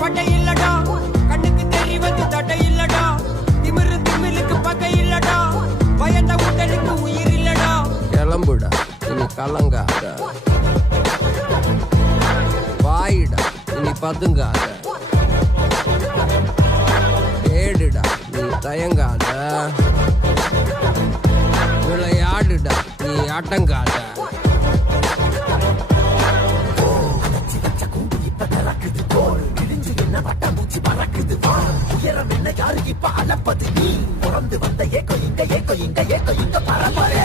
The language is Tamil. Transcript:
பட்டை இல்லடா, கண்ணுக்கு தெரிவது தட்டை இல்லடா, திமிரு திமிலுக்கு பகை இல்லடா, பயந்த உடலுக்கு உயிர் இல்லடா. கிளம்புடா இனி கலங்காத, வாயிடா இனி பதுங்காத, ஏடுடா நீ தயங்காத, விளையாடுடா நீ ஆட்டங்காத. யாரு இப்ப அளப்பது நீ பிறந்து வந்த ஏக்கோ இங்க பரம்பரை